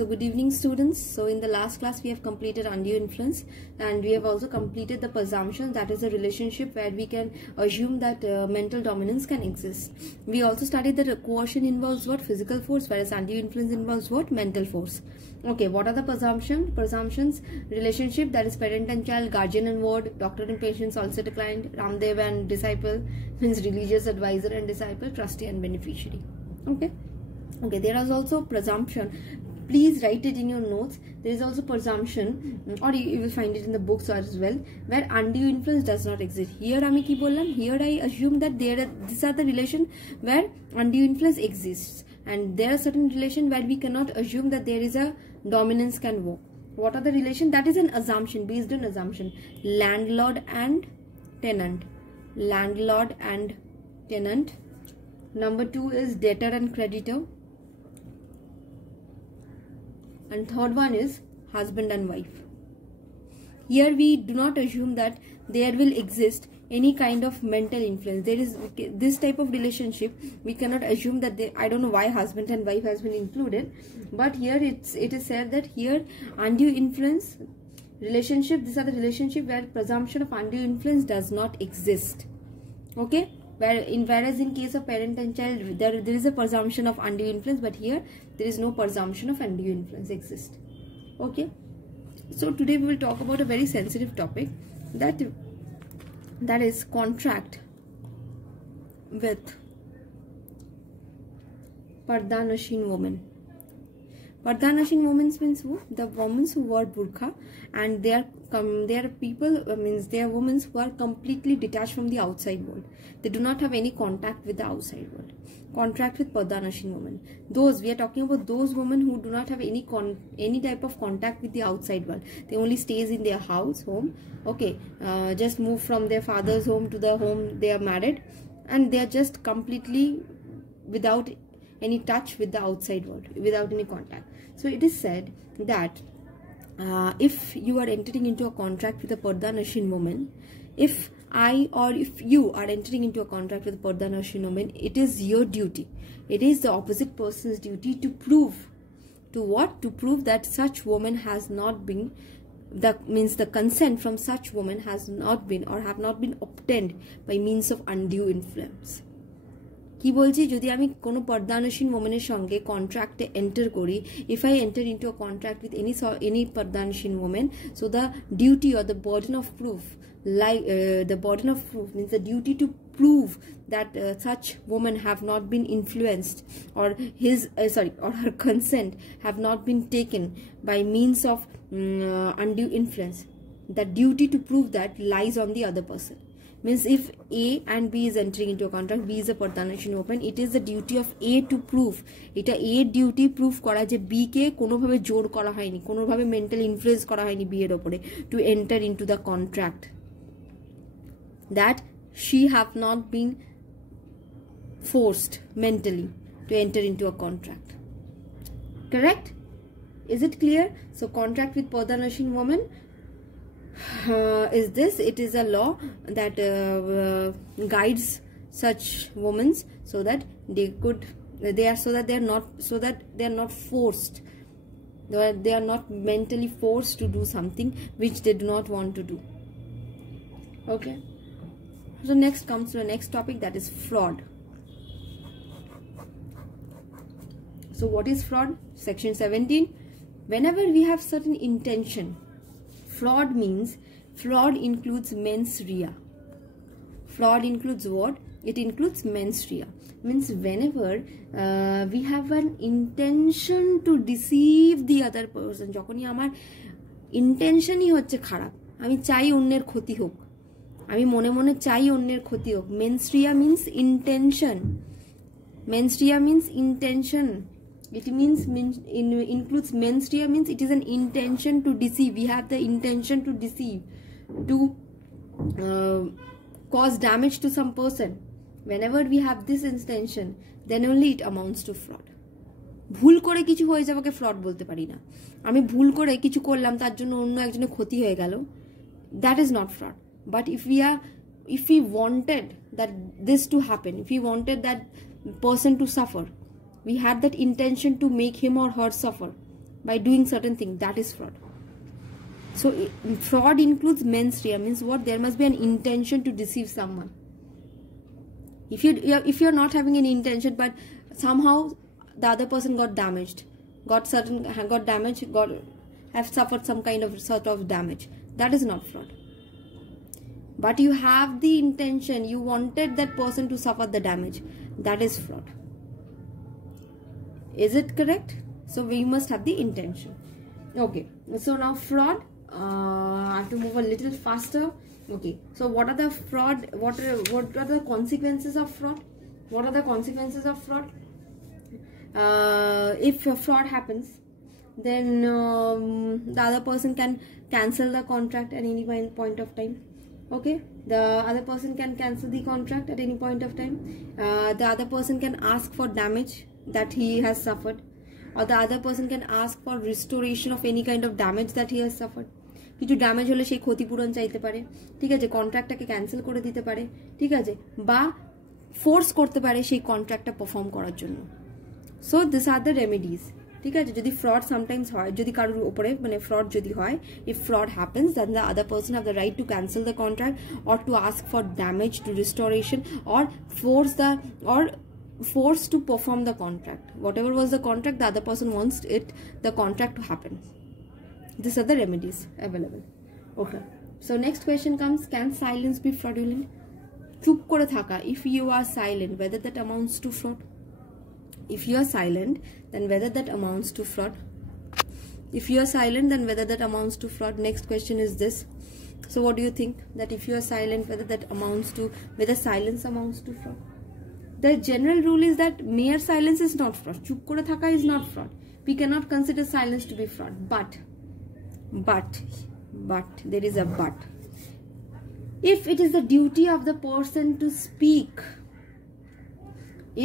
So good evening students. So in the last class we have completed undue influence and we have also completed the presumption, that is a relationship where we can assume that mental dominance can exist. We also studied that coercion involves what? Physical force, whereas undue influence involves what? Mental force. Okay, what are the presumptions? Relationship, that is parent and child, guardian and ward, doctor and patient, solicitor client, Ramdev and disciple, means religious advisor and disciple, trustee and beneficiary. Okay, there is also presumption. Please write it in your notes. There is also presumption, or you will find it in the books as well, where undue influence does not exist. Here I ki bollam, here I assume that these are the relation where undue influence exists, and there are certain relation where we cannot assume that there is a dominance can work. What are the relation? That is an assumption, based on assumption. Landlord and tenant. Landlord and tenant. Number 2 is debtor and creditor. And third one is husband and wife. Here we do not assume that there will exist any kind of mental influence. There is this type of relationship. We cannot assume that I don't know why husband and wife has been included, but here it is said that here undue influence relationship. These are the relationship where presumption of undue influence does not exist. Okay. Whereas in case of parent and child, there is a presumption of undue influence, but here there is no presumption of undue influence exist. Okay, so today we will talk about a very sensitive topic, that is contract with Pardanashin woman. Pardanashin women means who? The women who wear burqa, and they are people, means they are women who are completely detached from the outside world. They do not have any contact with the outside world. Contract with Pardanashin women. Those, we are talking about those women who do not have any type of contact with the outside world. They only stays in their home. Okay, just move from their father's home to the home they are married, and they are just completely without any touch with the outside world, without any contact. So it is said that if you are entering into a contract with a Pardanashin woman, if you are entering into a contract with a Pardanashin woman, it is your duty. It is the opposite person's duty to prove. To what? To prove that such woman has not been, means the consent from such woman has not been or have not been obtained by means of undue influence. কি বলছি, যদি আমি কোনো পর্দানসীন womanের সঙ্গে কন্ট্রাক্টে enter করি, if I enter into a contract with any পর্দানসীন woman, so the duty or the burden of proof, the burden of proof means the duty to prove that such woman have not been influenced, or or her consent have not been taken by means of undue influence. The duty to prove that lies on the other person. Means if A and B is entering into a contract, B is a Pardanashin woman, it is the duty of A to prove. এটা A duty proof করা যে B কে কোনোভাবে জোর করা হয়নি, কোনোভাবে mental influence করা হয়নি B এর উপরে, to enter into the contract, that she have not been forced mentally to enter into a contract. Correct? Is it clear? So contract with Pardanashin woman is this? It is a law that guides such women so that they are not forced, they are not mentally forced to do something which they do not want to do. Okay, so next comes to the next topic, that is fraud. So what is fraud? Section 17. Whenever we have certain intention, fraud includes mens rea. Fraud includes what? It includes mens rea. Means whenever we have an intention to deceive the other person, যখনই আমার ইন্টেনশনই হচ্ছে খারাপ, আমি চাই অন্যের ক্ষতি হোক, আমি মনে মনে চাই অন্যের ক্ষতি হোক. mens rea means intention. Mens rea means intention. It includes mens rea, means it is an intention to deceive. We have the intention to deceive, to cause damage to some person. Whenever we have this intention, then only it amounts to fraud. ভুল করে কিছু হয়ে যাওয়াকে fraud বলতে পারি না। আমি ভুল করে কিছু করলাম, তার জন্য অন্য একজনের ক্ষতি হয়ে গেল, that is not fraud. But if we wanted that this to happen, if we wanted that person to suffer, we had that intention to make him or her suffer, by doing certain thing, that is fraud. So fraud includes mens rea, means what? There must be an intention to deceive someone. If you're not having any intention, but somehow the other person got damaged, have suffered some kind of sort of damage, that is not fraud. But you have the intention, you wanted that person to suffer the damage, that is fraud. Is it correct? So we must have the intention. Okay, so now fraud, I have to move a little faster. Okay, so what are the fraud, what are the consequences of fraud? What are the consequences of fraud? If a fraud happens, then the other person can cancel the contract at any point of time. Okay, the other person can cancel the contract at any point of time. The other person can ask for damage that he has suffered, or the other person can ask for restoration of any kind of damage that he has suffered. কিছু damage হলে সেই ক্ষতিপূরণ চাইতে পারে, ঠিক আছে, কন্ট্রাক্টটাকে cancel করে দিতে পারে, ঠিক আছে, বা ফোর্স করতে পারে সেই কন্ট্রাক্টটা পারফর্ম করার জন্য। So this are the remedies, ঠিক আছে। যদি ফ্রড সামটাইমস হয়, যদি কারোর উপরে মানে ফ্রড যদি হয়, if fraud happens, then the other person have the right to cancel the contract or to ask for damage to restoration or force to perform the contract. Whatever was the contract, the other person wants the contract to happen. These are the remedies available. Okay, so next question comes, can silence be fraudulent? Chup kore thaka, if you are silent, whether that amounts to fraud? If you are silent, then whether that amounts to fraud? If you are silent, then whether that amounts to fraud? Next question is this. So what do you think, that if you are silent, whether silence amounts to fraud? The general rule is that mere silence is not fraud. Chup kore thaka is not fraud. We cannot consider silence to be fraud. But there is a but. If it is the duty of the person to speak,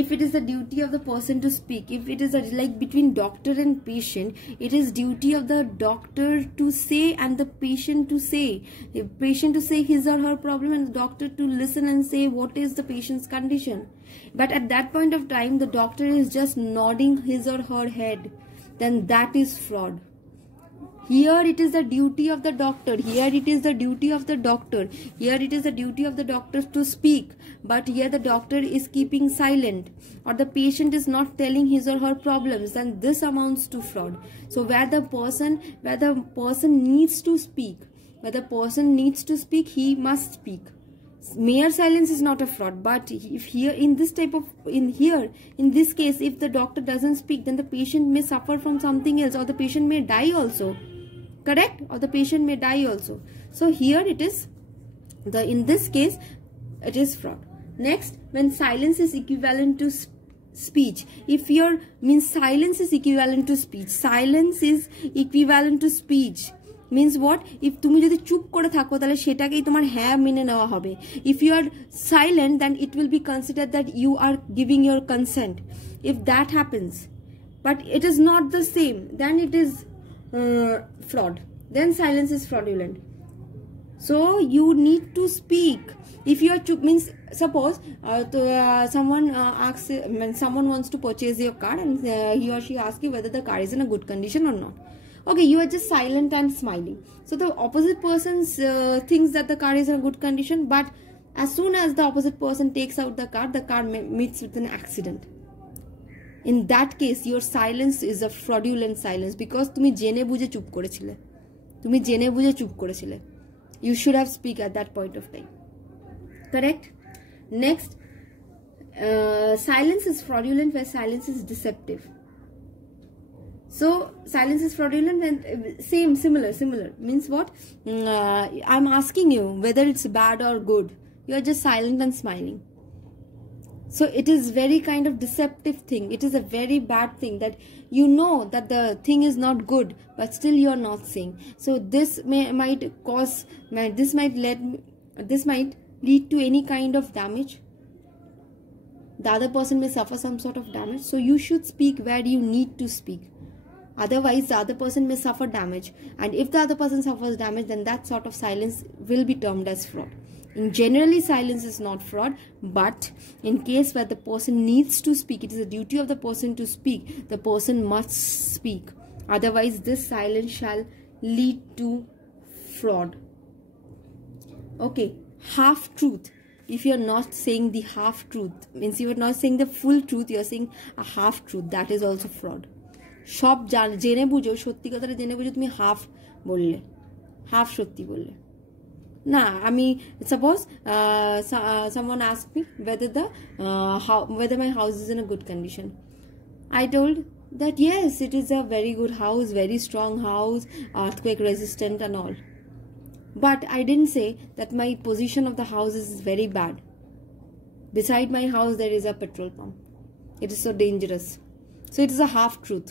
if it is the duty of the person to speak, if it is like between doctor and patient, it is duty of the doctor to say and the patient to say. The patient to say his or her problem and the doctor to listen and say what is the patient's condition. But at that point of time, the doctor is just nodding his or her head, then that is fraud. Here it is the duty of the doctor, here it is the duty of the doctor, here it is the duty of the doctor to speak, but here the doctor is keeping silent, or the patient is not telling his or her problems, then this amounts to fraud. So where the person needs to speak, he must speak. Mere silence is not a fraud. But if in this case, if the doctor doesn't speak, then the patient may suffer from something else, or the patient may die also. Correct? Or the patient may die also. So here it is, in this case, it is fraud. Next, when silence is equivalent to speech. If silence is equivalent to speech. Silence is equivalent to speech. Means what? If তুমি যদি চুপ করে থাকো, তাহলে সেটাকেই তোমার হ্যাঁ মেনে নেওয়া হবে. If you are silent, then it will be considered that you are giving your consent. If that happens, but it is not the same, then it is fraud. Then silence is fraudulent. So you need to speak. If you are chup, means suppose someone asks, someone wants to purchase your car, and he or she asks you whether the car is in a good condition or not. Okay, you are just silent and smiling. So the opposite person thinks that the car is in a good condition, but as soon as the opposite person takes out the car meets with an accident. In that case, your silence is a fraudulent silence, because তুমি জেনে বুঝে চুপ করেছিলে. You should have speak at that point of time. Correct? Next, silence is fraudulent where silence is deceptive. So silence is fraudulent when similar means what? I'm asking you whether it's bad or good. You are just silent and smiling. So it is very kind of deceptive thing. It is a very bad thing that you know that the thing is not good, but still you are not saying. So this might lead to any kind of damage. The other person may suffer some sort of damage. So you should speak where you need to speak. Otherwise, the other person may suffer damage. And if the other person suffers damage, then that sort of silence will be termed as fraud. Generally, silence is not fraud, but in case where the person needs to speak, it is a duty of the person to speak. The person must speak. Otherwise this silence shall lead to fraud. Okay, half truth. If you are not saying the half truth, means you are not saying the full truth, you are saying a half truth, that is also fraud. সব জেনে বুঝো, সত্যি কথাটা জেনে বুঝো তুমি half বললে, half সত্যি বললে না। আমি suppose someone asked me whether my house is in a good condition. I told that yes, it is a very good house, very strong house, earthquake resistant and all. But I didn't say that my position of the house is very bad. Beside my house there is a petrol pump. It is so dangerous. So it is a half truth.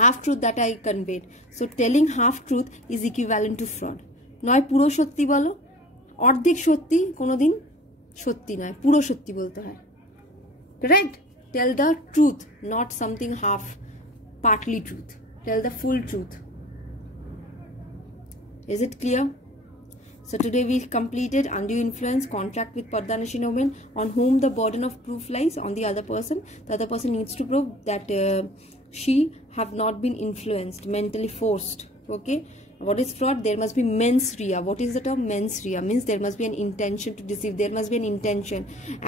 Half truth that I conveyed. So telling half truth is equivalent to fraud. নয় পুরো সত্যি বলো, অর্ধেক সত্যি কোনোদিন সত্যি নয়, পুরো সত্যি বলতে হয়। Correct? Tell the truth, not something half, partly truth. Tell the full truth. Is it clear? So today we completed undue influence, contract with Pardanashin woman on whom the burden of proof lies on the other person. The other person needs to prove that she have not been influenced, mentally forced. Okay. What is fraud? There must be mens rea. What is the term mens rea? Means there must be an intention to deceive. There must be an intention.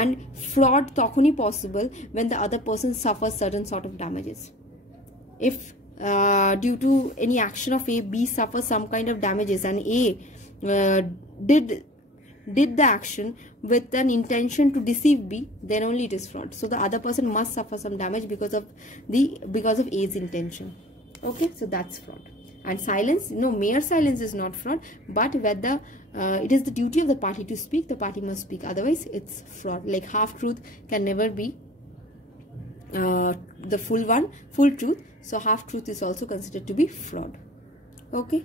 And fraud tokhoni possible when the other person suffers certain sort of damages. If due to any action of A, B suffers some kind of damages and A did the action with an intention to deceive B, then only it is fraud. So the other person must suffer some damage because of A's intention. Okay, so that's fraud. And silence, no, mere silence is not fraud, but whether it is the duty of the party to speak, the party must speak. Otherwise it's fraud. Like half truth can never be the full truth. So half truth is also considered to be fraud. Okay.